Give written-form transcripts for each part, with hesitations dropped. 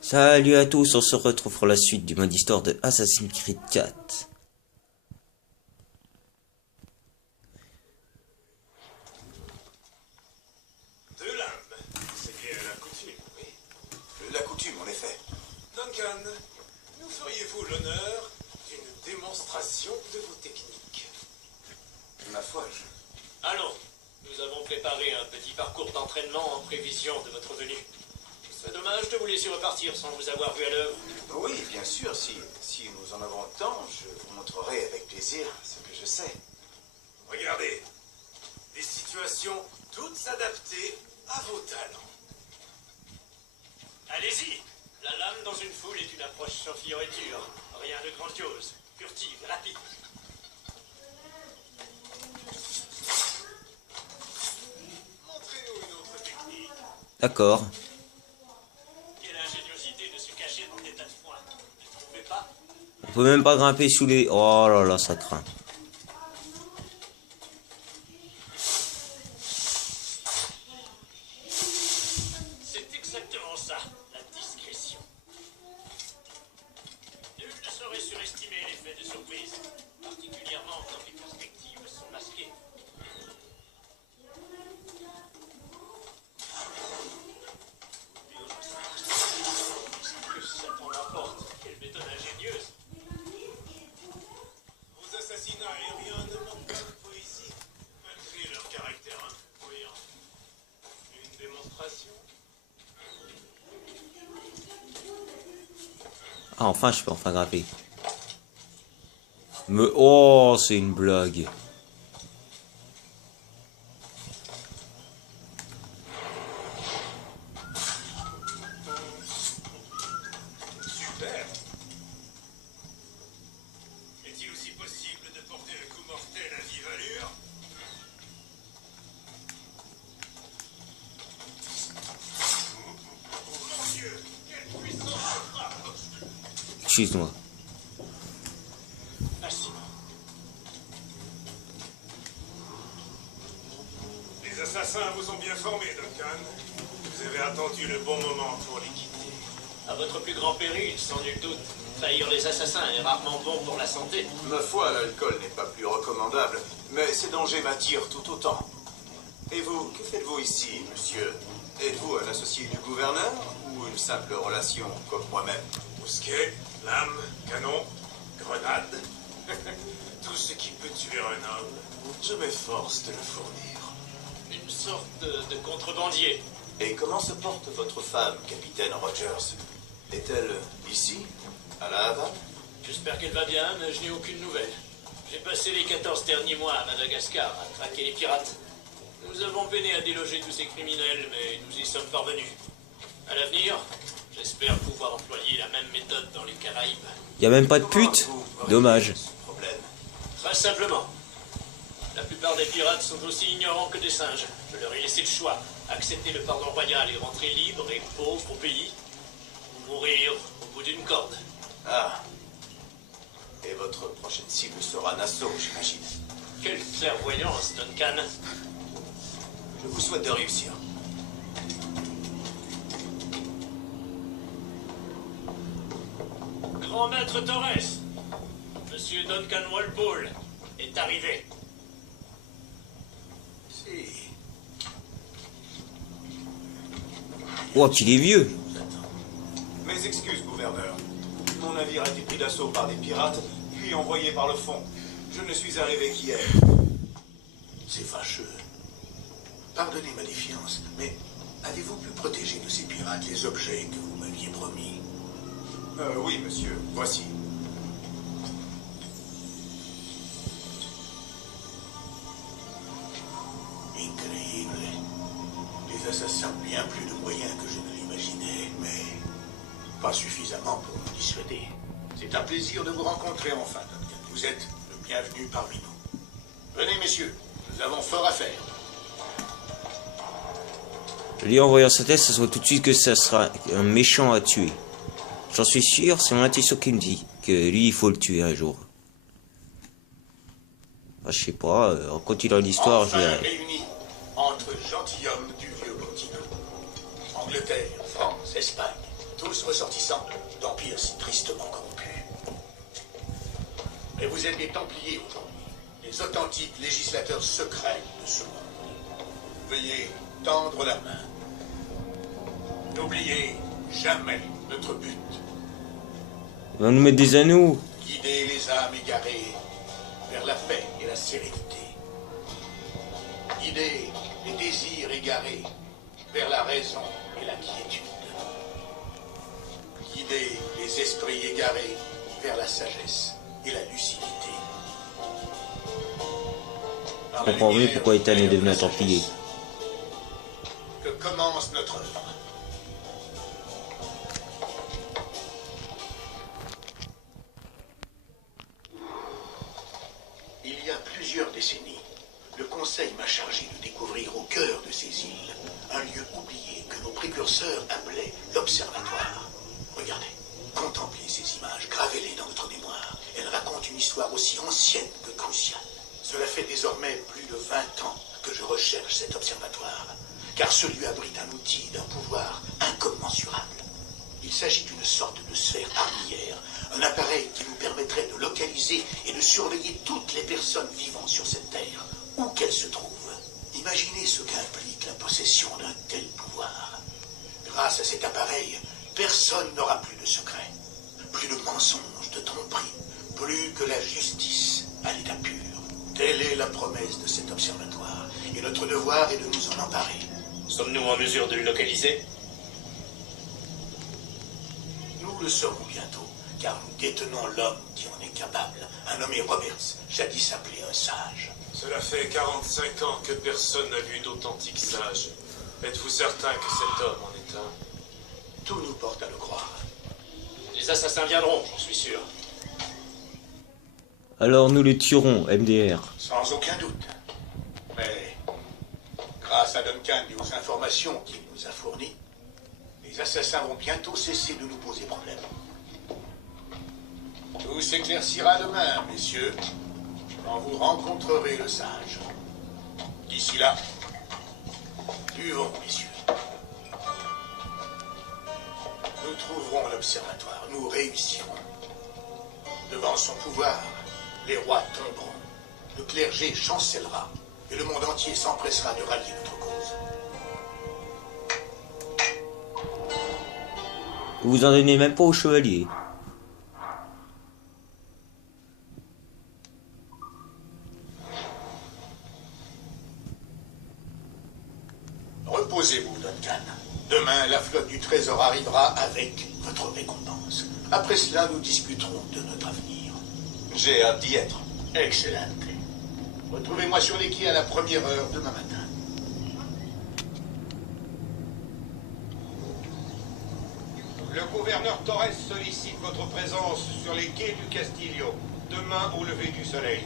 Salut à tous, on se retrouve pour la suite du mode histoire de Assassin's Creed 4. De l'âme, c'est bien la coutume, oui. La coutume, en effet. Duncan, nous feriez-vous l'honneur d'une démonstration de vos techniques? Ma foi, Allons, nous avons préparé un petit parcours d'entraînement en prévision de votre venue. C'est dommage de vous laisser repartir sans vous avoir vu à l'œuvre. Oui, bien sûr, si nous en avons le temps, je vous montrerai avec plaisir ce que je sais. Regardez, des situations toutes adaptées à vos talents. Allez-y. La lame dans une foule est une approche sans fioriture. Rien de grandiose, furtive, rapide. Montrez-nous une autre technique. D'accord. Quelle ingéniosité de se cacher dans des tas de foin. Ne trouvez pas? On peut même pas grimper sous les... Oh là là, ça craint. C'est exactement ça, la discrétion. Nul ne saurait surestimer l'effet de surprise, particulièrement quand les perspectives sont masquées. Que Satan m'emporte, quelle méthode ingénieuse. Vos assassinats aériens ne manquent pas de poésie, malgré leur caractère incohérent. Une démonstration? Ah, enfin, je peux enfin grimper. Mais... Oh, c'est une blague. Super. Est-il aussi possible de porter un coup mortel à vive allure? Oh mon Dieu, quelle puissance de frappe! Excuse-moi. Fascinant. Les assassins vous ont bien formé, Duncan. Vous avez attendu le bon moment pour les quitter. À votre plus grand péril, sans nul doute. Trahir les assassins est rarement bon pour la santé. Ma foi, l'alcool n'est pas plus recommandable, mais ces dangers m'attirent tout autant. Et vous, que faites-vous ici, monsieur? Êtes-vous un associé du gouverneur ou une simple relation comme moi-même? Mousquet, lame, canon, grenade. Tout ce qui peut tuer un homme, je m'efforce de le fournir. Une sorte de contrebandier. Et comment se porte votre femme, capitaine Rogers? Est-elle ici, à la Havane? J'espère qu'elle va bien, mais je n'ai aucune nouvelle. J'ai passé les 14 derniers mois à Madagascar à traquer les pirates. Nous avons peiné à déloger tous ces criminels, mais nous y sommes parvenus. À l'avenir, j'espère pouvoir employer la même méthode dans les Caraïbes. Y a même pas de pute? Dommage. Ce problème. Très simplement. La plupart des pirates sont aussi ignorants que des singes. Je leur ai laissé le choix. Accepter le pardon royal et rentrer libre et pauvre au pays, ou mourir au bout d'une corde. Ah. Et votre prochaine cible sera Nassau, j'imagine. Quelle clairvoyance, Duncan. Je vous souhaite de réussir. Grand maître Torres, Monsieur Duncan Walpole est arrivé. Si. Oh, qu'il est vieux. Mes excuses, gouverneur. Mon navire a été pris d'assaut par des pirates, puis envoyé par le fond. Je ne suis arrivé qu'hier. C'est fâcheux. Pardonnez ma défiance, mais avez-vous pu protéger de ces pirates les objets que vous m'aviez promis? Oui, monsieur. Voici. Incroyable. Les assassins ont bien plus de moyens que je ne l'imaginais, mais pas suffisamment pour nous dissuader. C'est un plaisir de vous rencontrer enfin, Duncan. Vous êtes le bienvenu parmi nous. Venez, messieurs, nous avons fort à faire. Lui, en voyant sa tête, ça se voit tout de suite que ça sera un méchant à tuer. J'en suis sûr, c'est mon intuition qui me dit que lui, il faut le tuer un jour. Enfin, je sais pas, en continuant l'histoire, je Enfin vais... réunis entre gentilshommes du vieux continent. Angleterre, France, Espagne. tous ressortissants d'empires si tristement corrompus. Mais vous êtes des Templiers aujourd'hui, les authentiques législateurs secrets de ce monde. Veuillez tendre la main. N'oubliez jamais notre but. Il va nous mettre des anneaux. Guider les âmes égarées vers la paix et la sérénité. Guider les désirs égarés vers la raison et la quiétude. Guider les esprits égarés vers la sagesse et la lucidité. Je comprends mieux pourquoi Ethan est devenu un Templier. Que commence notre œuvre. Il y a plusieurs décennies, le Conseil m'a chargé de découvrir au cœur de ces îles un lieu oublié que nos précurseurs appelaient l'Observatoire. Regardez, contemplez ces images, gravez-les dans votre mémoire. Elles racontent une histoire aussi ancienne que cruciale. Cela fait désormais plus de 20 ans que je recherche cet observatoire, car ce lieu abrite un outil d'un pouvoir incommensurable. Il s'agit d'une sorte de sphère armillaire, un appareil qui nous permettrait de localiser et de surveiller toutes les personnes vivant sur cette terre, où qu'elles se trouvent. Imaginez ce qu'implique la possession d'un tel pouvoir. Grâce à cet appareil, personne n'aura plus de secret, plus de mensonges, de tromperies, plus que la justice à l'état pur. Telle est la promesse de cet observatoire, et notre devoir est de nous en emparer. Sommes-nous en mesure de le localiser? Nous le saurons bientôt, car nous détenons l'homme qui en est capable, un nommé Roberts, jadis appelé un sage. Cela fait 45 ans que personne n'a vu d'authentiques sages. Êtes-vous certain que cet homme en est un? Tout nous porte à le croire. Les assassins viendront, j'en suis sûr. Alors nous le tuerons, MDR. Sans aucun doute. Mais, grâce à Duncan et aux informations qu'il nous a fournies, les assassins vont bientôt cesser de nous poser problème. Tout s'éclaircira demain, messieurs, quand vous rencontrerez le sage. D'ici là, buvons, messieurs. Nous trouverons l'observatoire, nous réussirons. Devant son pouvoir, les rois tomberont, le clergé chancellera, et le monde entier s'empressera de rallier notre cause. Vous vous en donnez même pas aux chevaliers. Reposez-vous, Duncan. Demain, la flotte du trésor arrivera avec votre récompense. Après cela, nous discuterons de notre avenir. J'ai hâte d'y être. Excellent. Retrouvez-moi sur les quais à la première heure demain matin. Le gouverneur Torres sollicite votre présence sur les quais du Castillo, demain au lever du soleil.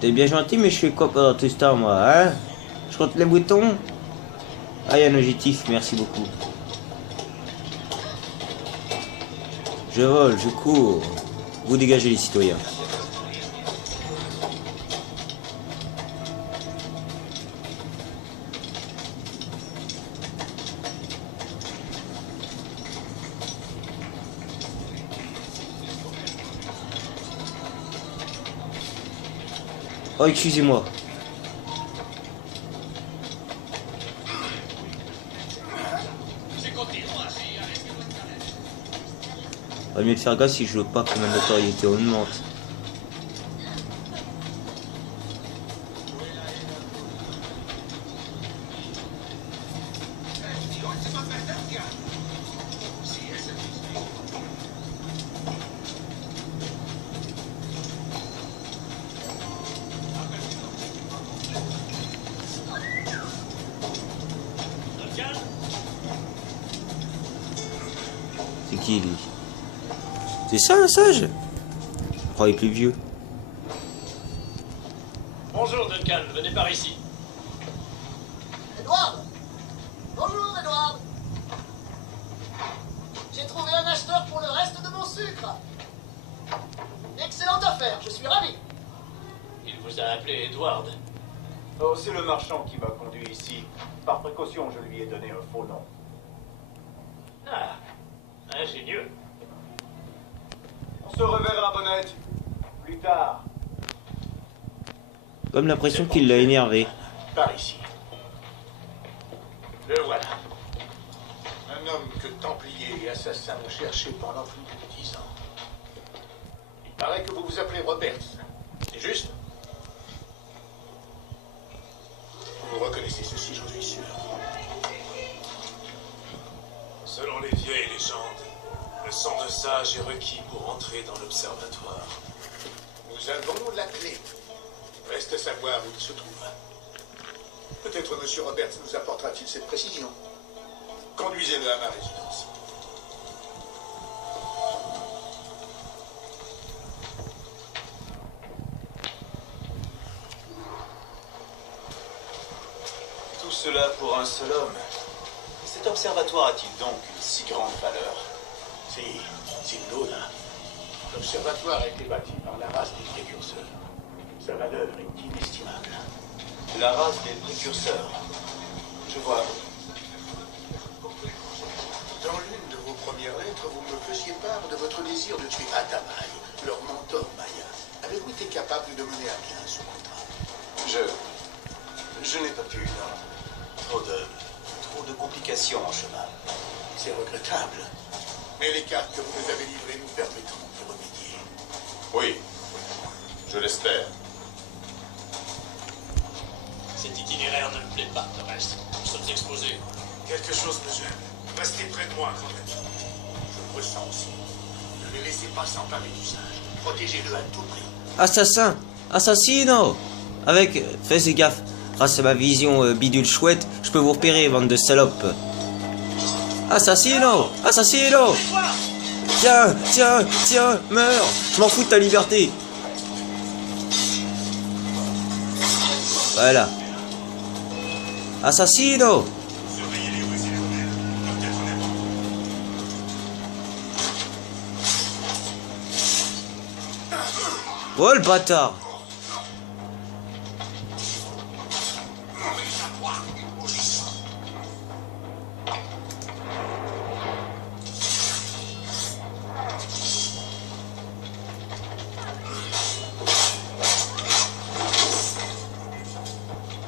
T'es bien gentil, mais je fais quoi pendant tout ce temps, moi, hein? Je compte les boutons. Ah, il y a un objectif, merci beaucoup. Je vole, je cours. Vous dégagez les citoyens. Oh, excusez-moi. Va mieux de faire gaffe si je veux pas que ma notoriété augmente. C'est qui lui? C'est ça un sage? Je croyais plus vieux. Bonjour, Duncan, venez par ici. Edward! Bonjour, Edward! J'ai trouvé un acheteur pour le reste de mon sucre. Excellente affaire, je suis ravi. Il vous a appelé Edward. Oh, c'est le marchand qui m'a conduit ici. Par précaution, je lui ai donné un faux nom. Ah, ingénieux. On se reverra, Bonnette. Plus tard. Comme l'impression qu'il l'a énervé. Par ici. Le voilà. Un homme que Templiers et assassins ont cherché pendant plus de 10 ans. Il paraît que vous vous appelez Roberts. C'est juste? Vous reconnaissez ceci, j'en suis sûr. Selon les vieilles légendes, le sang de sage est requis pour entrer dans l'observatoire. Nous avons la clé. Reste à savoir où il se trouve. Peut-être M. Roberts nous apportera-t-il cette précision. Conduisez-le à ma résidence. Tout cela pour un seul homme. Cet observatoire a-t-il donc une si grande valeur? Si, c'est l'eau là. L'observatoire a été bâti par la race des précurseurs. Sa valeur est inestimable. La race des précurseurs. Je vois. Dans l'une de vos premières lettres, vous me faisiez part de votre désir de tuer Atamai, leur mentor Maya. Avez-vous été capable de mener à bien ce contrat? Je n'ai pas pu, non. Trop de complications en chemin. C'est regrettable. Mais les cartes que vous nous avez livrées nous permettront de remédier. Oui, je l'espère. Cet itinéraire ne me plaît pas, Torres. Nous sommes exposés. Quelque chose me gêne. Restez près de moi, grand ami. Je le ressens aussi. Ne les laissez pas s'emparer du sage. Protégez-le à tout prix. Assassin! Assassino! Avec... Fais gaffe. Grâce à ma vision bidule chouette, je peux vous repérer, bande de salopes. Assassino! Assassino! Tiens! Tiens! Tiens! Meurs! Je m'en fous de ta liberté! Voilà. Assassino! Surveillez les rues et les ruelles. Peut-être n'importe où. Oh le bâtard!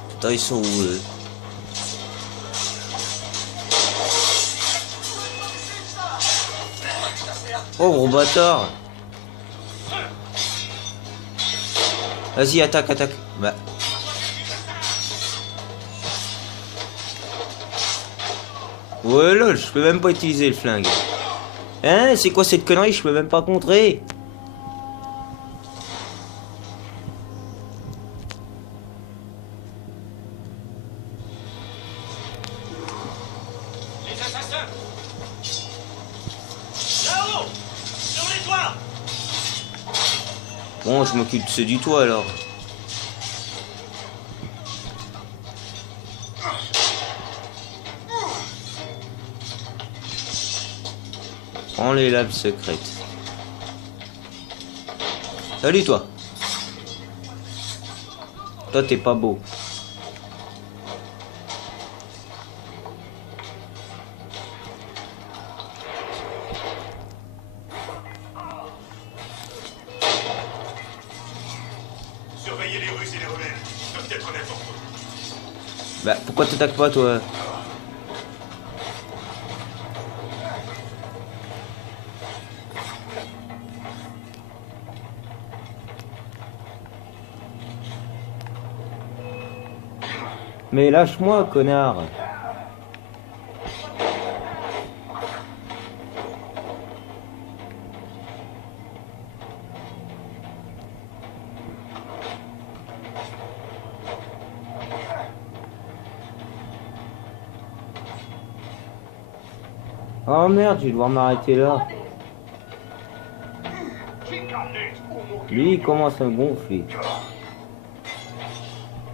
Putain, ils sont où eux? Oh gros bâtard! Vas-y, attaque, attaque. Bah. Ouais lol, je peux même pas utiliser le flingue. Hein, c'est quoi cette connerie? Je peux même pas contrer. Les assassins! Là-haut! Sur les toits! Bon, je m'occupe de ceux du toit alors. Prends les laves secrètes. Salut toi. Toi t'es pas beau. Surveillez les rues et les rebelles. Ils peuvent être n'importe où. Bah pourquoi t'attaques pas toi? Mais lâche-moi, connard. Oh merde, je vais devoir m'arrêter là. Lui, il commence à me gonfler.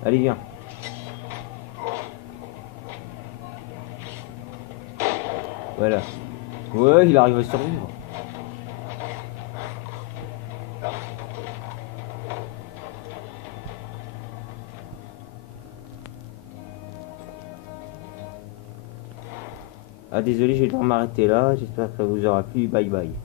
Allez, viens. Voilà. Ouais, il arrive à survivre. Ah désolé, je vais devoir m'arrêter là. J'espère que ça vous aura plu. Bye bye.